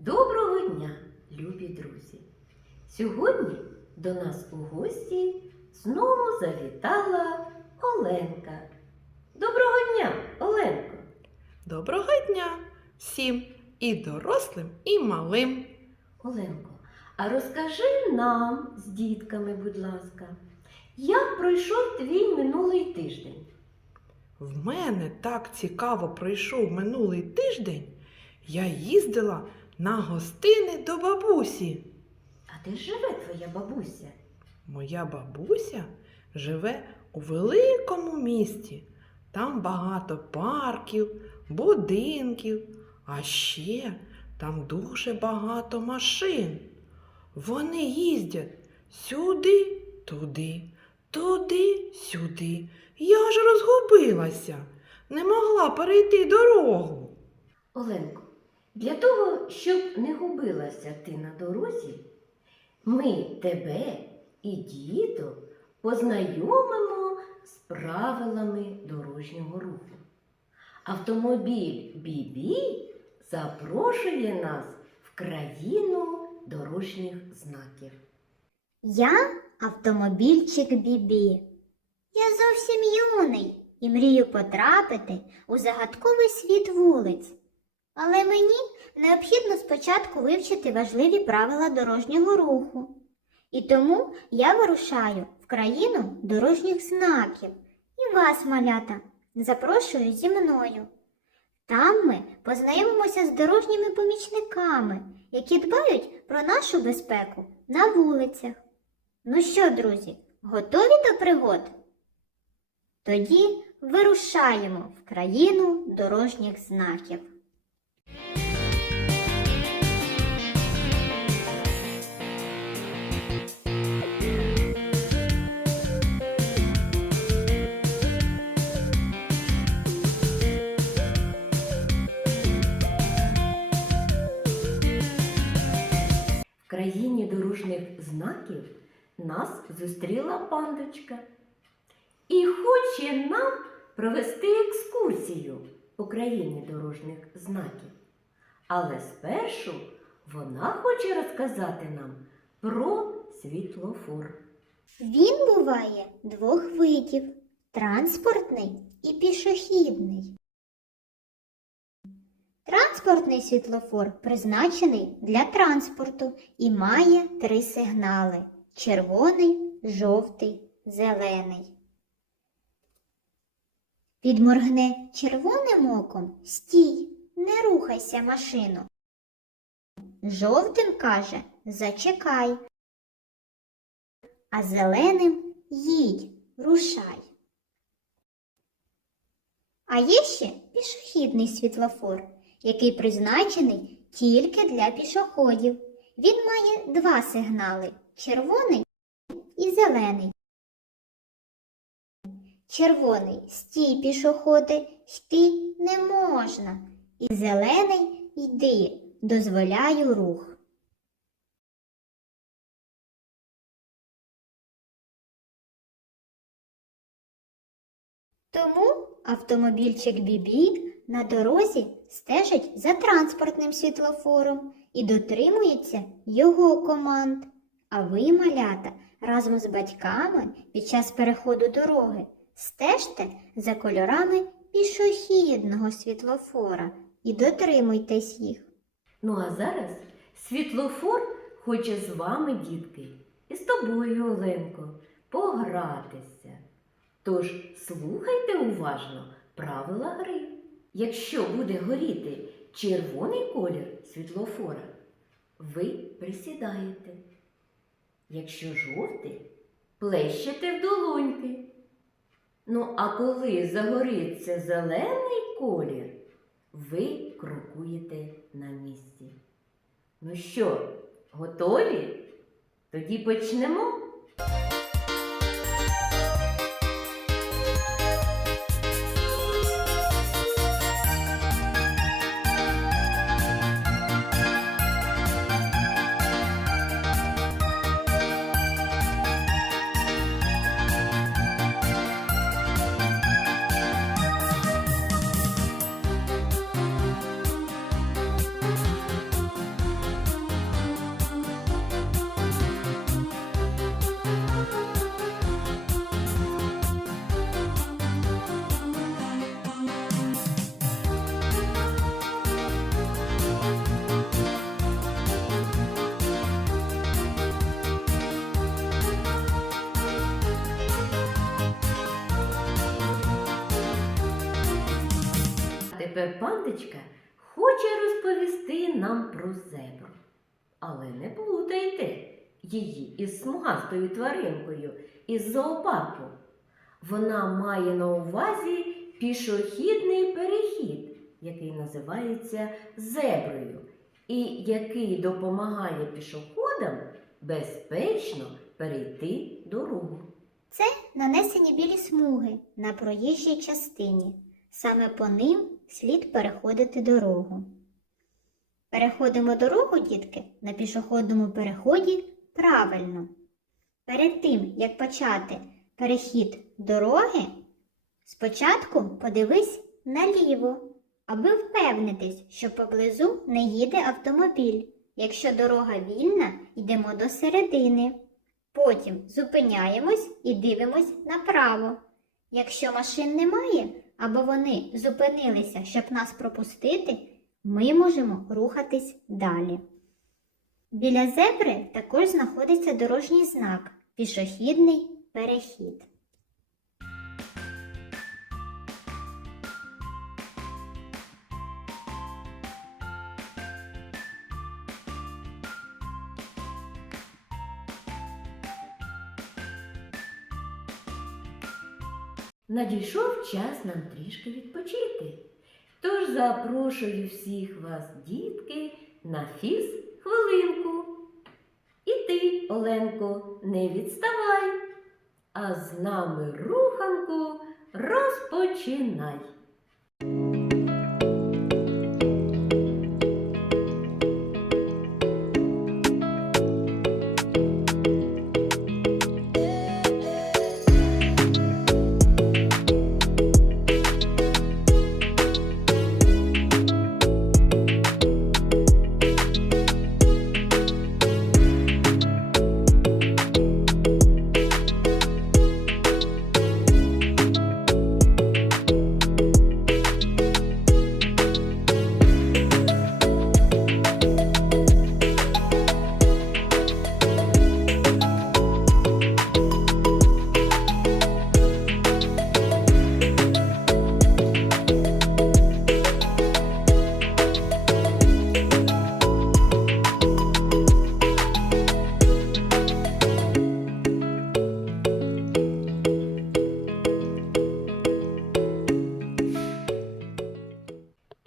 Доброго дня, любі друзі! Сьогодні до нас у гості знову завітала Оленка. Доброго дня, Оленко! Доброго дня всім і дорослим, і малим. Оленко, а розкажи нам з дітками, будь ласка, як пройшов твій минулий тиждень? В мене так цікаво пройшов минулий тиждень. Я їздила на гостини до бабусі. А де живе твоя бабуся? Моя бабуся живе у великому місті. Там багато парків, будинків, а ще там дуже багато машин. Вони їздять сюди, туди, туди, сюди. Я ж розгубилася, не могла перейти дорогу. Оленко, для того, щоб не губилася ти на дорозі, ми тебе і діток познайомимо з правилами дорожнього руху. Автомобіль Бібі запрошує нас в країну дорожніх знаків. Я автомобільчик Бібі. Я зовсім юний і мрію потрапити у загадковий світ вулиць. Але мені необхідно спочатку вивчити важливі правила дорожнього руху. І тому я вирушаю в країну дорожніх знаків. І вас, малята, запрошую зі мною. Там ми познайомимося з дорожніми помічниками, які дбають про нашу безпеку на вулицях. Ну що, друзі, готові до пригод? Тоді вирушаємо в країну дорожніх знаків. Нас зустріла пандочка і хоче нам провести екскурсію по країні дорожніх знаків. Але спершу вона хоче розказати нам про світлофор. Він буває двох видів транспортний і пішохідний. Транспортний світлофор призначений для транспорту і має три сигнали червоний, жовтий, зелений. Підморгне червоним оком стій, не рухайся машину. Жовтим каже зачекай, а зеленим їдь, рушай. А є ще пішохідний світлофор, який призначений тільки для пішоходів. Він має два сигнали червоний і зелений. Червоний стій пішоходи, йти не можна. І зелений йди, дозволяю рух. Тому автомобільчик Бібі на дорозі стежить за транспортним світлофором і дотримується його команд. А ви, малята, разом з батьками під час переходу дороги стежте за кольорами пішохідного світлофора і дотримуйтесь їх. Ну а зараз світлофор хоче з вами, дітки, і з тобою, Оленко, погратися. Тож слухайте уважно правила гри. Якщо буде горіти червоний колір світлофора, ви присідаєте. Якщо жовтий, плещете в долоньки. Ну, а коли загориться зелений колір, ви крокуєте на місці. Ну що, готові? Тоді почнемо. Тепер пандочка хоче розповісти нам про зебру. Але не плутайте її із смугастою тваринкою із зоопарку. Вона має на увазі пішохідний перехід, який називається зеброю, і який допомагає пішоходам безпечно перейти дорогу. Це нанесені білі смуги на проїжджій частині. Саме по ним слід переходити дорогу. Переходимо дорогу, дітки, на пішохідному переході правильно. Перед тим, як почати перехід дороги, спочатку подивись наліво, аби впевнитись, що поблизу не їде автомобіль. Якщо дорога вільна, йдемо до середини. Потім зупиняємось і дивимось направо. Якщо машин немає або вони зупинилися, щоб нас пропустити, ми можемо рухатись далі. Біля зебри також знаходиться дорожній знак пішохідний перехід. Надійшов час нам трішки відпочити. Тож запрошую всіх вас, дітки, на фіз хвилинку. І ти, Оленко, не відставай, а з нами руханку розпочинай.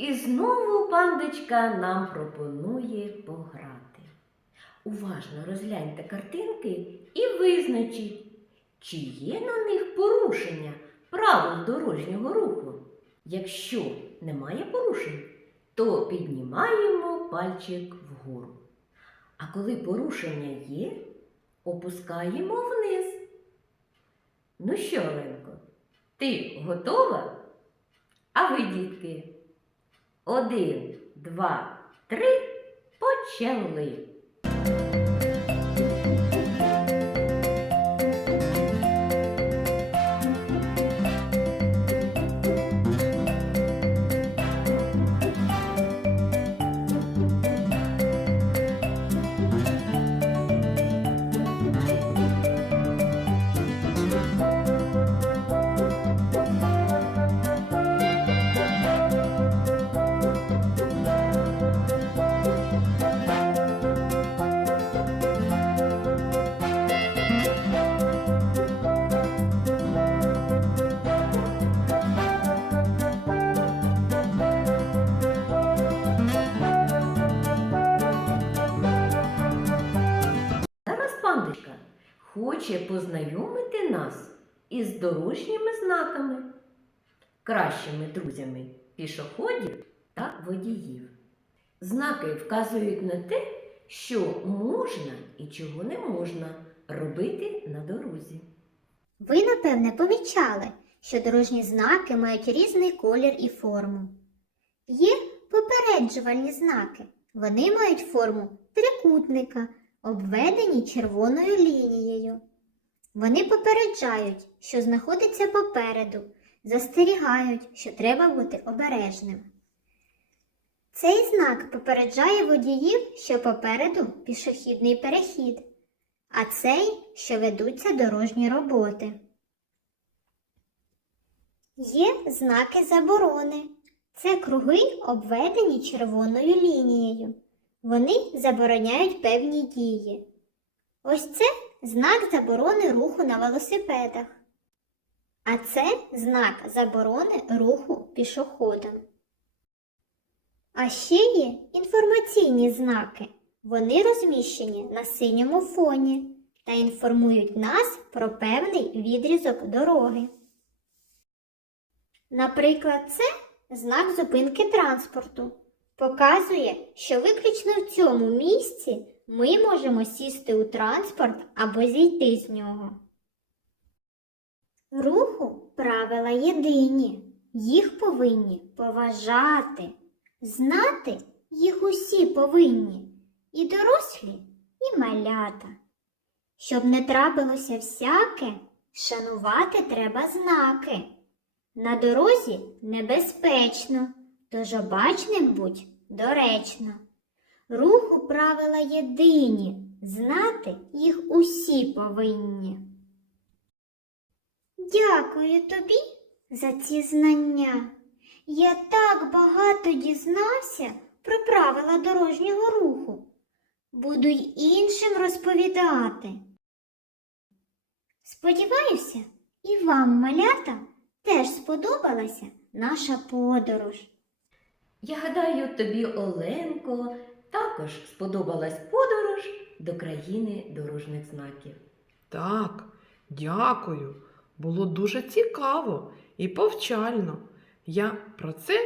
І знову пандочка нам пропонує пограти. Уважно розгляньте картинки і визначіть, чи є на них порушення правил дорожнього руху. Якщо немає порушень, то піднімаємо пальчик вгору. А коли порушення є, опускаємо вниз. Ну що, Оленко, ти готова? А ви, дітки? Один, два, три, почали. Хоче познайомити нас із дорожніми знаками, кращими друзями пішоходів та водіїв. Знаки вказують на те, що можна і чого не можна робити на дорозі. Ви, напевне, помічали, що дорожні знаки мають різний колір і форму. Є попереджувальні знаки. Вони мають форму трикутника, обведені червоною лінією. Вони попереджають, що знаходиться попереду, застерігають, що треба бути обережним. Цей знак попереджає водіїв, що попереду пішохідний перехід, а цей, що ведуться дорожні роботи. Є знаки заборони. Це круги, обведені червоною лінією. Вони забороняють певні дії. Ось це знак заборони руху на велосипедах. А це знак заборони руху пішоходам. А ще є інформаційні знаки. Вони розміщені на синьому фоні та інформують нас про певний відрізок дороги. Наприклад, це знак зупинки транспорту. Показує, що виключно в цьому місці ми можемо сісти у транспорт або зійти з нього. Руху правила єдині. Їх повинні поважати. Знати їх усі повинні, і дорослі, і малята. Щоб не трапилося всяке, шанувати треба знаки. На дорозі небезпечно, тож обачним будь доречно. Руху правила єдині, знати їх усі повинні. Дякую тобі за ці знання. Я так багато дізнався про правила дорожнього руху. Буду й іншим розповідати. Сподіваюся, і вам, малята, теж сподобалася наша подорож. Я гадаю, тобі, Оленко, також сподобалась подорож до країни дорожніх знаків. Так, дякую. Було дуже цікаво і повчально. Я про це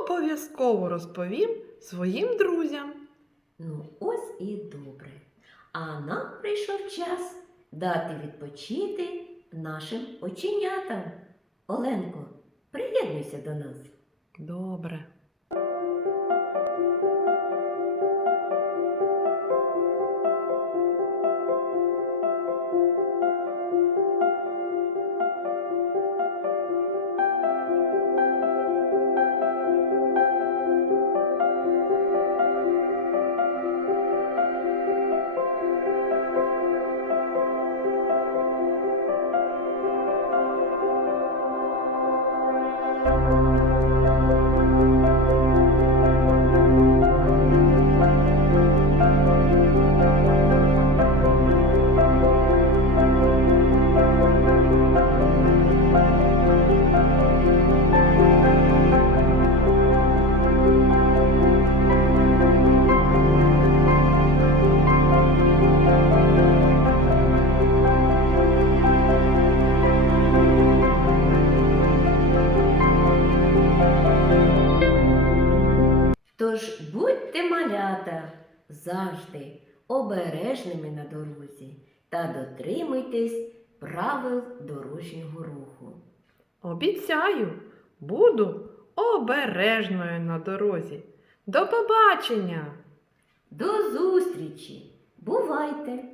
обов'язково розповім своїм друзям. Ну, ось і добре. А нам прийшов час дати відпочити нашим оченятам. Оленко, приєднуйся до нас. Добре. Будьте малята завжди обережними на дорозі та дотримуйтесь правил дорожнього руху. Обіцяю, буду обережною на дорозі. До побачення! До зустрічі! Бувайте!